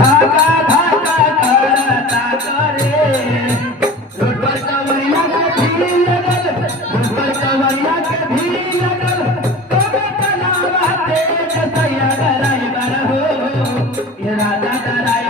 धाका धाका करता करे रोड पर कवरिया के भीड़ लगल रोड पर कवरिया के भीड़ लगल तो चलावा तेज सैया ड्राइवर हो ये राजा ड्राइवर